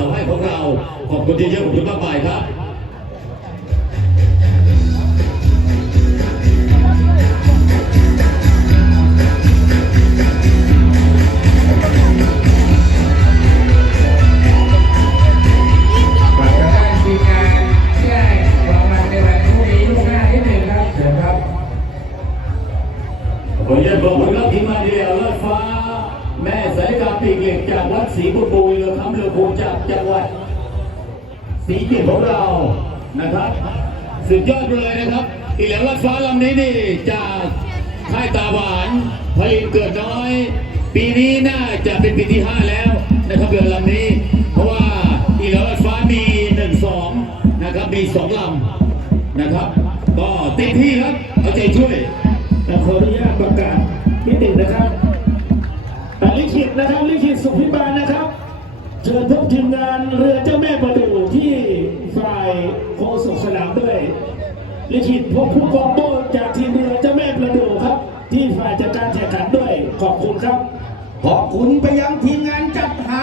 สาวให้ของเรา ขอบคุณที่เยอะขอบคุณมากมายครับฝากทางด้านทีมงานที่ได้รางวัลในวันพรุ่งนี้ล่วงหน้านิดหนึ่งครับเชิญครับขออนุญาตบอกคุณรับทีมงานที่แล้วรถฟ้า แม่สายการ ปีกเหล็กจากวัดศรีบุญบูเรือคำเรือภูจากจังหวัดศรีเกียรติของเรานะครับสุดยอดเลยนะครับอีกแล้วรถฟ้าลำนี้นี่จากค่ายตาหวานผลิตเกิดน้อย ปีนี้น่าจะเป็นปีที่ห้าแล้วนะครับเรือลำนี้ เพราะว่าอีกแล้วรถฟ้ามีหนึ่งสองนะครับมีสองลำนะครับ ก็เต็มที่ครับเอาใจช่วยขออนุญาตประกาศนิดหนึ่งนะครับ เชิญพบทีมงานเรือเจ้าแม่ประดูที่ฝ่ายโคศกสนามด้วยลิขิตพบผู้กองโบจากทีมเรือเจ้าแม่ประดูครับ ที่ฝ่ายจัดการแข่งขันด้วยขอบคุณครับ ขอบคุณไปยังทีมงานจัดหา